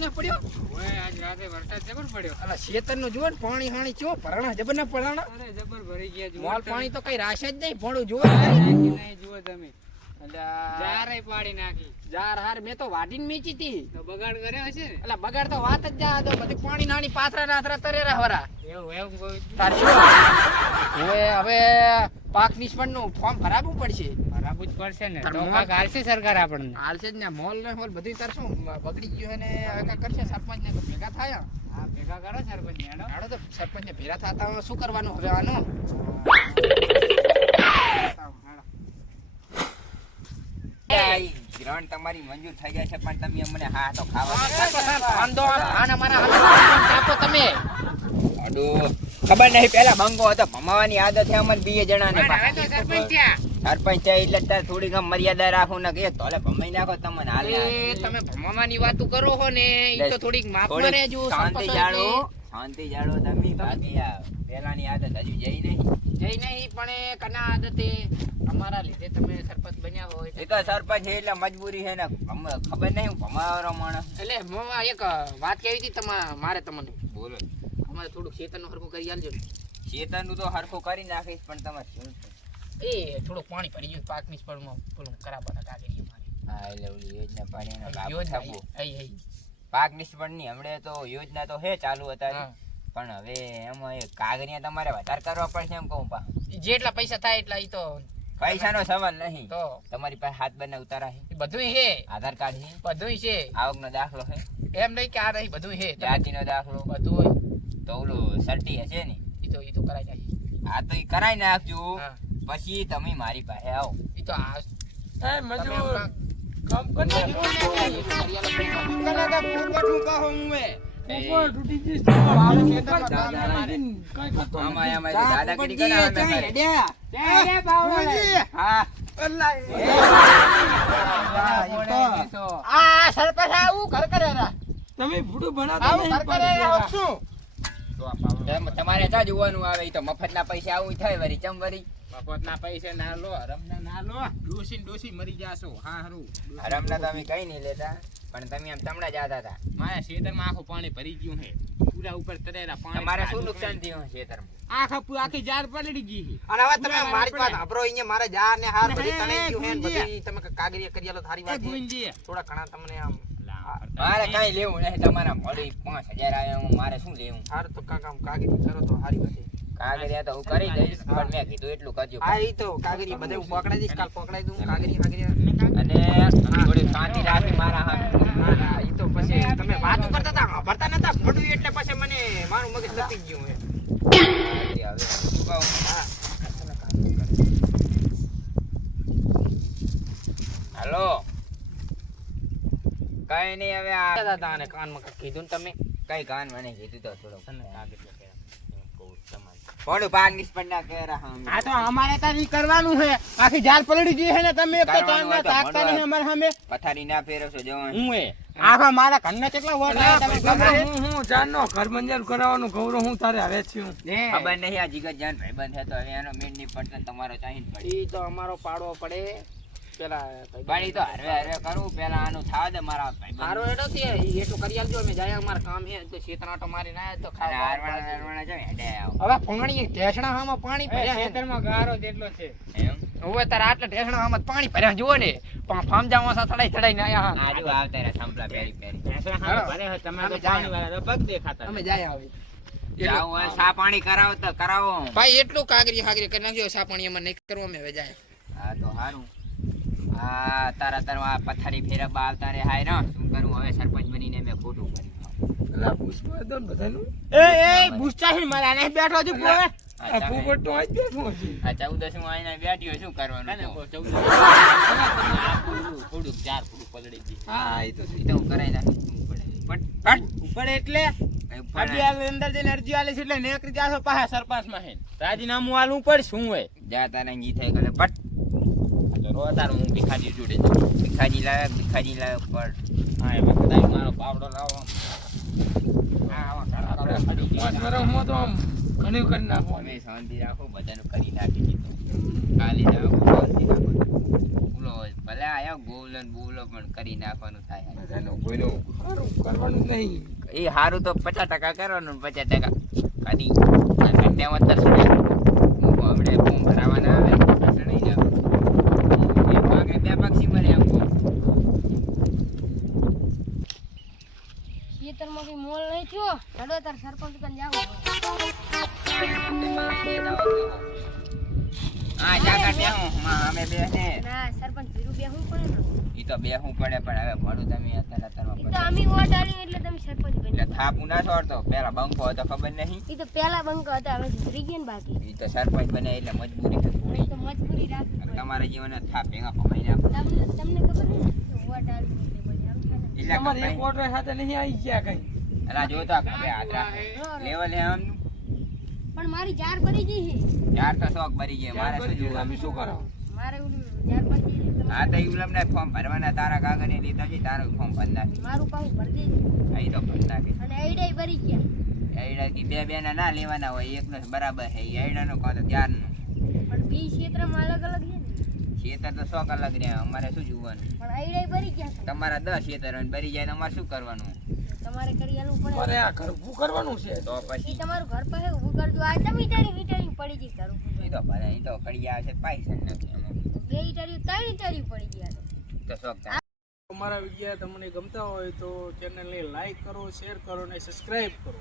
ને પડ્યો ઓય આજ રાતે વરસાદ જબર પડ્યો. અલા શેતરનો જુઓ ને પાણી હાણી ચો ભરણા જબર ના પડાણા. અરે જબર ભરી ગયા જુઓ. મોલ પાણી તો કઈ રાશે જ નહીં ભોળું જુઓ નહીં જુઓ તમે. અલા જારે પાડી નાખી. જાર હાર મેં તો વાડીને મીચી હતી. તો બગાડ કર્યો હશે ને. અલા બગાડ તો વાત જ જા તો બધી પાણી નાની પાથરા નાથરા તરેરા હવરા. એવું કહું છું. તાર શું હવે પાક નિષ્ફળ નું ફોર્મ ભરાવવું પડશે. ભરાવવું જ પડશે ને. તાર તો મોલ- કાંઈક હાલશે સરકાર આપણને. હાલશે જ ને મોલ ને મોલ બધું તાર શું બગડી ગયું અને હવે કાંઈ કરશે સરપંચ ને ભેગા થાય હા ભેગા કરો સરપંચ હેડો. હાડો તો સરપંચ ને ભેગા થતા શું કરવાનું હવે આનું ગ્રાન્ટ તમારી મંજૂર થઈ જાય છે પણ તમે અમને હા તો ખાવા તમે અડો ખબર નહીં પેલા મંગો હતો ભમાવાની આદત છે અમને બે જણાને પણ હવે તો સરપંચ થયા. સરપંચ છે એટલે તાર થોડીક આમ મર્યાદા રાખું ને કે તોલે ભમાઈ નાખો તમને હાલ એ તમે ભમવાની વાતો કરો હો ને ઈ તો થોડીક માપમાં રહેજો શાંતિ સરપંચ જાળો એટલે. શાંતિ જાળો તમે બાકી આ પેલાની આદત હજુ જઈ નહીં જઈ નહીં પણ એ કના આદતે અમારા લીધે તમે સરપંચ બન્યા હોય એ તો સરપંચ છે એટલે મજબૂરી છે ને ખબર નહીં હું ભમાવાનો માણસ એટલે હું આ એક વાત કેવી હતી મારે તમને બોલો અમારે થોડુંક ખેતરનું હરખું કરી આલજો ને. ચેતનનું તો હરખું કરી નાખીશ પણ તમારે શું છે એ થોડુંક પાણી પડી ગયું પાક નિષ્ફળમાં પેલું ખરાબ હતા કાગળિયું મારે હા એટલે ઓલી યોજના પાણીનો લાભ યોજના થવો. હઈ હઈ પાક નિષ્ફળની હમણે તો યોજના તો હે ચાલુ હતા હા. પણ હવે એમાં એ કાગળિયા તમારે વધારે કરવા પડશે એમ કહું પા જેટલા પૈસા થાય એટલા ઈ તો પૈસાનો સવાલ નહીં તો તમારી પાસે હાથ બંને ઉતારા છે ઈ બધુંય હે આધાર કાર્ડ છે બધુંય છે આવકનો દાખલો છે એમ નહીં કે આ નહીં બધું હે જાતિનો દાખલો બધું તો ઓલું સર્ટી હશે ને ઈ તો કરાઈ જાય આ તો ઈ કરાઈ નાખજો હા. પછી તમે મારી પાસે આવો ઈ તો આ એ મજૂર કામ આમાં દાદાગીરી કરે હા આ સરપંચ આવું ઘર કરે રા તમે ભૂડું આવું ઘર કરે રા શું તમારે ક્યાં જોવાનું આવે ઈ તો મફતના પૈસા આવું થાય વરી ચમ વરી મફતના પૈસા ના લો હરમના ના લો ડોસી મરી જાશો હા હારું હરામના તમે કઈ નહીં લેતા પણ તમે આમ તમણા જતા હતા મારા ખેતરમાં આખું પાણી ભરી ગયું છે પૂરા ઉપર તરેલા પાણી તમારે શું નુકસાન થયું ખેતરમાં આખી જાર પલળી ગઈ છે અને હવે તમે મારી વાત સાંભળો અહીંયા મારે જાર ને હાર બધી તણાઈ ગયું હે ને બધી તમે કાગરિયા કરી આલો થારી વાત છે. ગુંજી થોડા ઘણા તમને આમ મારે કઈ લેવું નહીં તમારા મળી 5000 આવ્યા મારે શું લેવું હાર તો કામ કાગરિયા કરો તો હારી વાત છે. કાગરિયા તો હું કરી દઈશ પણ મેં કીધું એટલું કરજો હા ઈ તો કાગરિયા બધે હું પકડાઈ દઈશ કાલ પકડાઈ દઉં કાગરિયા અને થોડી શાંતિ રાખી મારા હાથ ના ના ઈ તો પછી તમે વાતો કરતા હતા ભરતા નતા મોઢું એટલે પછી મને મારું મગજ તપી ગયું હે હવે શું કહું હા હાલો કઈ નહીં હવે આ દાદા અને કાનમાં કાંઈક કીધું ને તમે કઈ કાન મને કીધું તો થોડું તને થોડું પાક નિષ્ફળ ના કહે રહા આ તો અમારે તારી કરવાનું છે આખી જાર પલળી ગઈ છે ને તમે એક તો કરવાનું ચાંદના હોય તો તાકતા નહીં અમારા સામે પથારી ના ફેરવશો જવાનું હું એ આખા મારા ઘરના કેટલા વોટ આવ્યા તમે ખબર છે હું જાનનો ઘર મંજૂર કરાવવાનું ગૌરવ હું તારે હવે છું ખબર નહીં આ જીગત જાન ભાઈબંધ છે તો હવે એનો મેળ નહીં પડતો ને તમારો ચાહીન પડી ઈ તો અમારો પાડવો પડે પેલા પણ ઈ તો હરવે હરવે કરું પેલા આનું થાવ દે મારા ભાઈબંધ હારો એડો તે ઈ એટલું કરી આલજો અમે જાય અમાર કામ હે તો શેતનાટો મારી ના તો અને ખાવા હારવાના હારવાના છે હેડે આવો હવે પાણી ઢેસણા હામાં પાણી ભર્યા હે ખેતરમાં ગારો જેટલો છે એમ હવે તારા આટલા ઢેસણા હામાં પાણી ભર્યા જુઓ ને પણ ફામ જાવા સા થડાઈ ને આયા આજુ આવતા રે સંપલા પેરી પેરી ભલે તમે તો અમે જાય. પાણી વાળા તો પગ દેખાતા અમે જાય આવે જાવ હવે સા પાણી કરાવો તો કરાવો ભાઈ એટલું કાગરી હાગરી કરી નાખજો સા પાણી એમાં નહીં કરવું અમે હવે જાય હા તો હારું હા તારા તારા પથારી ફેરવવા આવતા રે હાય ના શું કરું હવે સરપંચ બનીને મેં ખોટું કર્યું અલા પુષ્પા દો ને બધાનું એ બુસ્તા છે મારા ને બેઠો છું પોરે આ પોપટ તો આજ બેઠો છે આ 14 આઈને બેઠ્યો શું કરવાનું થોડુંક ચાર થોડું પલળી ગઈ હા એ તો ઈ તો હું કરાઈ નાખીશ શું પડે પણ ઉપર એટલે અરજી આલે અંદર જઈને અરજી આલે છે એટલે નેકરી જાશો પાછા સરપંચમાં હે રાજીનામું આલવું પડે શું હોય જા તારા ઈ થઈ ગલે પટ રોતાર હું ભિખારી જોડે ભિખાજી લાવ્યો પર હા એમાં કદાચ મારો પાવડો લાવો હું તો આમ ઘણી કરી નાખવાનું અમે શાંતિ રાખો બધાનું કરી નાખી દીધું કાલે જાઓ શાંતિ રાખો બોલો ભલે આયા ગોવલો ને બોવલો પણ કરી નાખવાનું થાય બધાનું કોઈનું સારું કરવાનું જ નહીં. એ હારું તો 50% કરવાનું ને 50% કદી તેમ અત્તર સુડે હું હમણે ફોર્મ ભરાવાના આવે સડાઈ જાવ એક ભાગે બે પક્ષી મળે એમ કહું. ખેતરમાં બી મોલ નહીં થયો હેડો તાર સરપંચ કન જાવ હા જાગા બેહું માં અમે બે ને ના સરપંચ ભીરું બેહવું પડે ને ઈ તો બેહું પડે પણ હવે ભણું તમે અત્યારે ઈ તો અમે વોટ આલી એટલે તમે સરપંચ એટલે બની થાપું ના છોડતો પેલા બંકો હતો ખબર નહીં ઈ તો પહેલા બંકો હતા હવે સુધરી ગયા ને બાકી ઈ તો સરપંચ બને એટલે મજબૂરી થતી હવે તો મજબૂરી રાખવી પડે તમારા જીવન થાપ ભેગા પમાઈ નાખો તમને ખબર છે ને વોટ આલી એટલે પછી આમ થાય ને એટલે તમારે એક ઓર્ડર સાથે નહીં આવી ગયા કઈ. અલા જોતા ખબે હાથ રાખે લેવલ હે આમનું પણ મારી જાર ભરી ગઈ છે ચાર તો શોખ ભરી ગયા મારે શું તમે જોવાનું શું કરો? મારે ઓલું જાર ભરી ગઈ છે હા તો ઇવલમ ને ફોર્મ ભરવાના તારા કાગળ લીધા છે તારું ફોર્મ ભરી નાખી મારું પાછું ભરી દેજો અહીં તો ભરી નાખી અને આઈડિયા ભરી ગયા એડા થી બે ના ના લેવાના હોય એકનો જ બરાબર છે એડા નો કાં તો ત્યારનો પણ બી ક્ષેત્રમાં અલગ અલગ છે ને ખેતર તો શોખ અલગ રહ્યા અમારે શું જોવાનું પણ આઈડિયા ભરી ગયા છે તમારા 10 ખેતર હોય ને ભરી જાય તો અમારે શું કરવાનું તમારે કરી આલવું પડે મારે આ ઘર ઊભું કરવાનું છે. તો ઈ પછી તમારું ઘર પાસે ઊભું કરજો આ તમે ઈટાળી પડી ગઈ ઘર ઊભું એ તો ભલે એ તો કડિયા છે પૈસા નથી એમાં. બે ઈટાળી ત્રણ ઈટાળી પડી ગયા તો તો શોખ થાય. અમારા વિડીયો તમને ગમતા હોય તો ચેનલને લાઈક કરો, શેર કરો અને સબસ્ક્રાઇબ કરો.